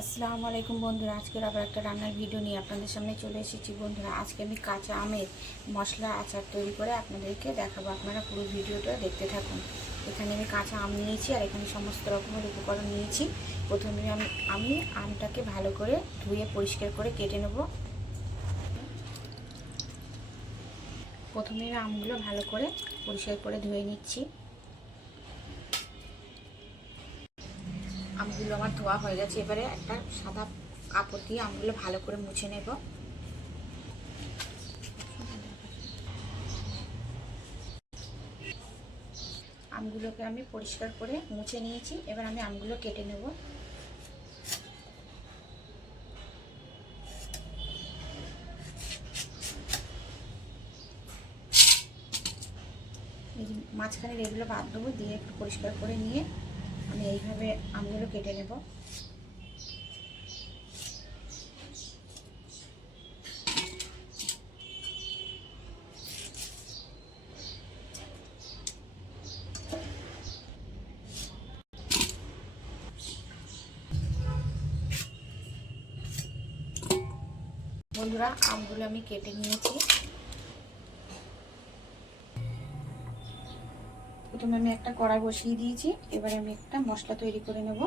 আসসালামু আলাইকুম বন্ধুরা, আজকের আবার একটা রান্নার ভিডিও নিয়ে আপনাদের সামনে চলে এসেছি। বন্ধুরা, আজকে আমি কাঁচা আমের মশলা আচার তৈরি করে আপনাদেরকে দেখাবো। আপনারা পুরো ভিডিওটা দেখতে থাকুন। এখানে আমি কাঁচা আম নিয়েছি আর এখানে সমস্ত রকমের উপকরণ নিয়েছি। প্রথমে আমি আমটাকে ভালো করে ধুয়ে পরিষ্কার করে কেটে নেব। প্রথমে আমগুলো ভালো করে পরিষ্কার করে ধুয়ে নিচ্ছি। আমগুলো আমার ধোয়া হয়ে গেছে। এবারে একটা সাদা কাপড় দিয়ে আমগুলো ভালো করে মুছে নেব। আমগুলোকে আমি পরিষ্কার করে মুছে নিয়েছি। এবার আমি আমগুলো কেটে নেব। এই যে মাঝখানের এগুলো বাদ দেবো, দিয়ে একটু পরিষ্কার করে নিয়ে আমি এইভাবে আমগুলো কেটে নেব। বন্ধুরা, আমগুলো আমি কেটে নিয়েছি। প্রথমে আমি একটা কড়াই বসিয়ে দিয়েছি। এবারে আমি একটা মশলা তৈরি করে নেব।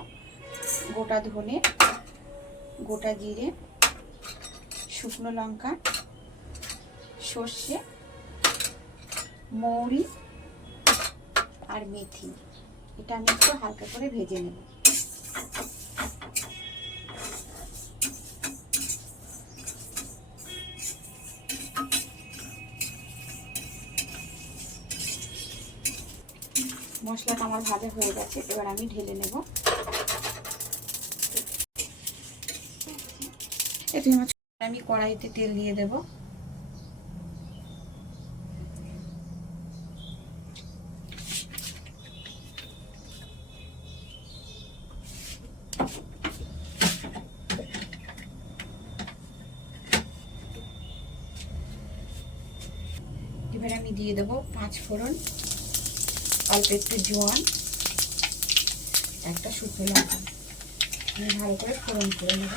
গোটা ধনে, গোটা জিরে, শুকনো লঙ্কা, সর্ষে, মৌরি আর মেথি, এটা আমি একটু হালকা করে ভেজে নেব। মশলাটা আমার ভাজা হয়ে গেছে। এবার আমি ঢেলে নেব। আমি কড়াইতে তেল দিয়ে দেব। এবার আমি দিয়ে দেবো 5 ফোড়ন, অল্প একটু জোয়ান, একটা শুকনো লঙ্কা। আমি ভালো করে ফোড়ন করে নেব।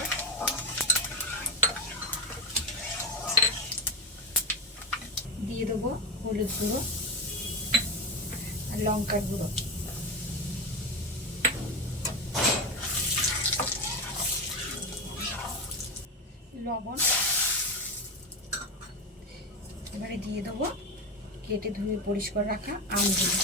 দিয়ে দেবো হলুদ গুঁড়ো আর লঙ্কার গুঁড়ো, লবণ। এবারে দিয়ে দেবো কেটে ধুয়ে পরিষ্কার রাখা আমগুলো।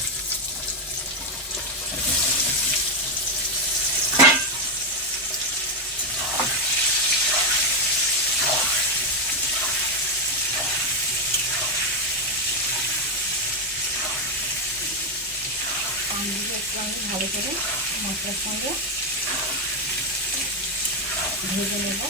আমগুলো একটু আমি ভালো করে মশলার সঙ্গে ভেজে নেব।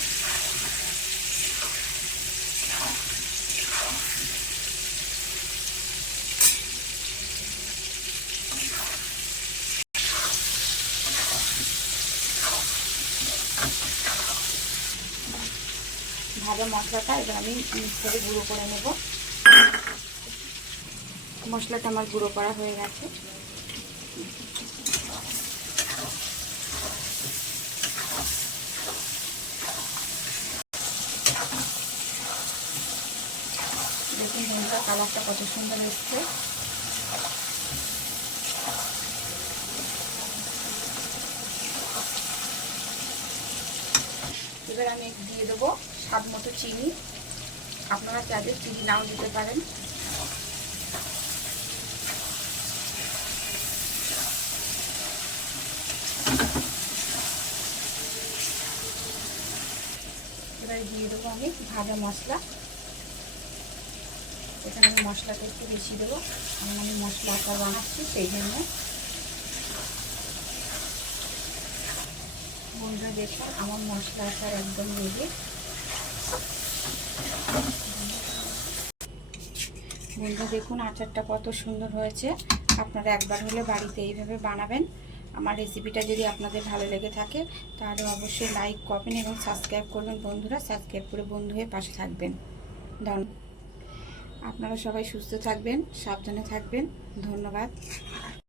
ভাজা মশলাটা এবার আমি মিক্সারে গুঁড়ো করে নেব। মশলাটা আমার গুঁড়ো করা হয়ে গেছে। দেখুন বন্ধুরা, কালারটা কত সুন্দর এসছে। এবার আমি দিয়ে দেবো স্বাদ মতো চিনি। আপনারা চাইলে চিনি নাও দিতে পারেন। এবারে দিয়ে দেবো আমি ভাজা মশলা। এখানে আমি মশলাটা একটু বেশি দেবো, কারণ আমি মশলা আচার বানাচ্ছি, সেই জন্য। বন্ধুরা দেখুন, আমার মশলা আচার একদম রেডি। বন্ধুরা দেখুন আচারটা কত সুন্দর হয়েছে। আপনারা একবার হলে বাড়িতে এইভাবে বানাবেন। আমার রেসিপিটা যদি আপনাদের ভালো লেগে থাকে তাহলে অবশ্যই লাইক করবেন এবং সাবস্ক্রাইব করবেন। বন্ধুরা, সাবস্ক্রাইব করে বন্ধু হয়ে পাশে থাকবেন। আপনারা সবাই সুস্থ থাকবেন, সাবধানে থাকবেন। ধন্যবাদ।